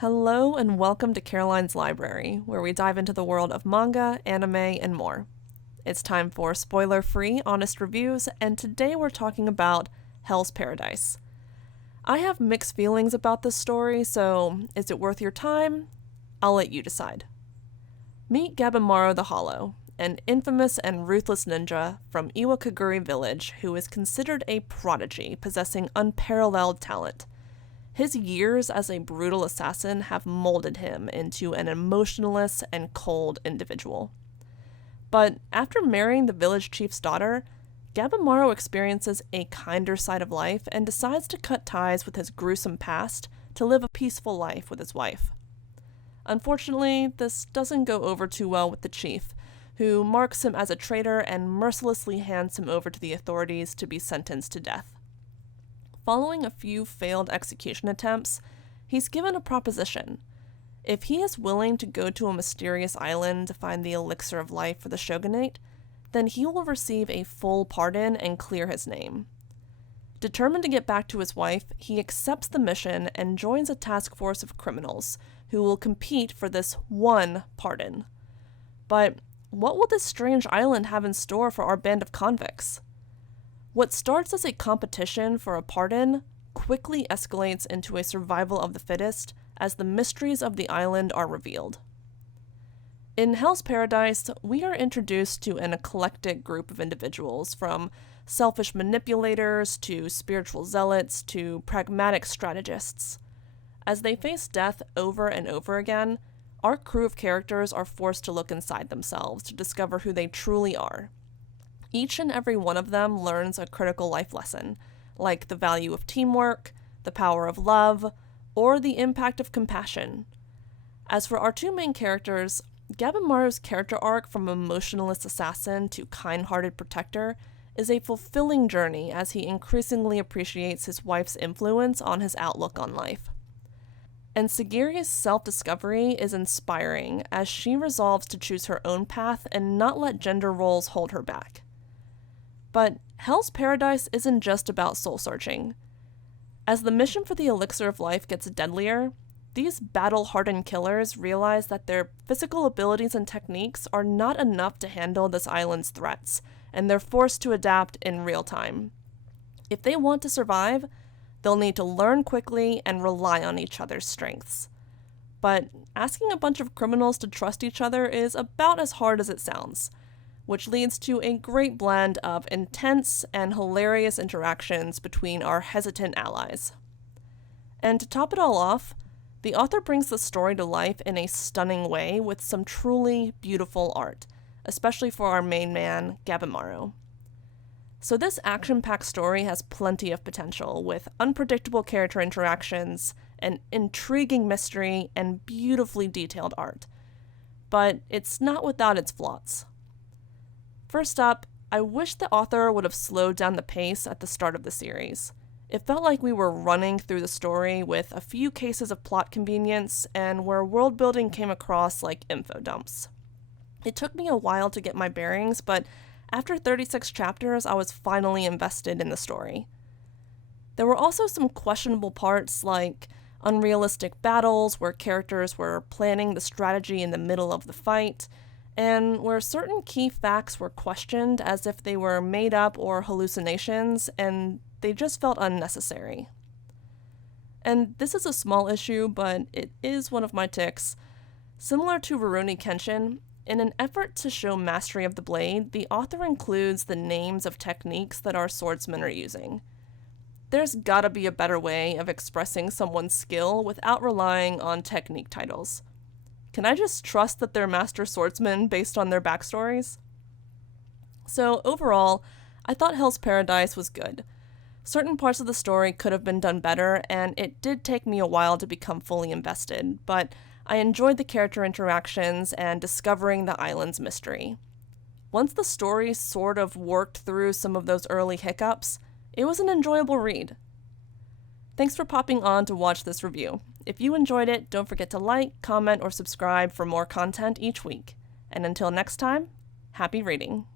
Hello and welcome to Caroline's Library, where we dive into the world of manga, anime, and more. It's time for spoiler-free, honest reviews, and today we're talking about Hell's Paradise. I have mixed feelings about this story, so is it worth your time? I'll let you decide. Meet Gabimaru the Hollow, an infamous and ruthless ninja from Iwakaguri Village who is considered a prodigy possessing unparalleled talent. His years as a brutal assassin have molded him into an emotionless and cold individual. But after marrying the village chief's daughter, Gabimaru experiences a kinder side of life and decides to cut ties with his gruesome past to live a peaceful life with his wife. Unfortunately, this doesn't go over too well with the chief, who marks him as a traitor and mercilessly hands him over to the authorities to be sentenced to death. Following a few failed execution attempts, he's given a proposition. If he is willing to go to a mysterious island to find the elixir of life for the shogunate, then he will receive a full pardon and clear his name. Determined to get back to his wife, he accepts the mission and joins a task force of criminals who will compete for this one pardon. But what will this strange island have in store for our band of convicts? What starts as a competition for a pardon quickly escalates into a survival of the fittest as the mysteries of the island are revealed. In Hell's Paradise, we are introduced to an eclectic group of individuals, from selfish manipulators to spiritual zealots to pragmatic strategists. As they face death over and over again, our crew of characters are forced to look inside themselves to discover who they truly are. Each and every one of them learns a critical life lesson, like the value of teamwork, the power of love, or the impact of compassion. As for our two main characters, Gabimaru's character arc from emotionless assassin to kind-hearted protector is a fulfilling journey as he increasingly appreciates his wife's influence on his outlook on life. And Sagiri's self-discovery is inspiring as she resolves to choose her own path and not let gender roles hold her back. But Hell's Paradise isn't just about soul-searching. As the mission for the elixir of life gets deadlier, these battle-hardened killers realize that their physical abilities and techniques are not enough to handle this island's threats, and they're forced to adapt in real time. If they want to survive, they'll need to learn quickly and rely on each other's strengths. But asking a bunch of criminals to trust each other is about as hard as it sounds, which leads to a great blend of intense and hilarious interactions between our hesitant allies. And to top it all off, the author brings the story to life in a stunning way with some truly beautiful art, especially for our main man, Gabimaru. So this action-packed story has plenty of potential, with unpredictable character interactions, an intriguing mystery, and beautifully detailed art. But it's not without its flaws. First up, I wish the author would have slowed down the pace at the start of the series. It felt like we were running through the story with a few cases of plot convenience and where world building came across like info dumps. It took me a while to get my bearings, but after 36 chapters, I was finally invested in the story. There were also some questionable parts like unrealistic battles where characters were planning the strategy in the middle of the fight, and where certain key facts were questioned as if they were made up or hallucinations, and they just felt unnecessary. And this is a small issue, but it is one of my tics. Similar to Rurouni Kenshin, in an effort to show mastery of the blade, the author includes the names of techniques that our swordsmen are using. There's gotta be a better way of expressing someone's skill without relying on technique titles. Can I just trust that they're master swordsmen based on their backstories? So overall, I thought Hell's Paradise was good. Certain parts of the story could have been done better, and it did take me a while to become fully invested, but I enjoyed the character interactions and discovering the island's mystery. Once the story sort of worked through some of those early hiccups, it was an enjoyable read. Thanks for popping on to watch this review. If you enjoyed it, don't forget to like, comment, or subscribe for more content each week. And until next time, happy reading.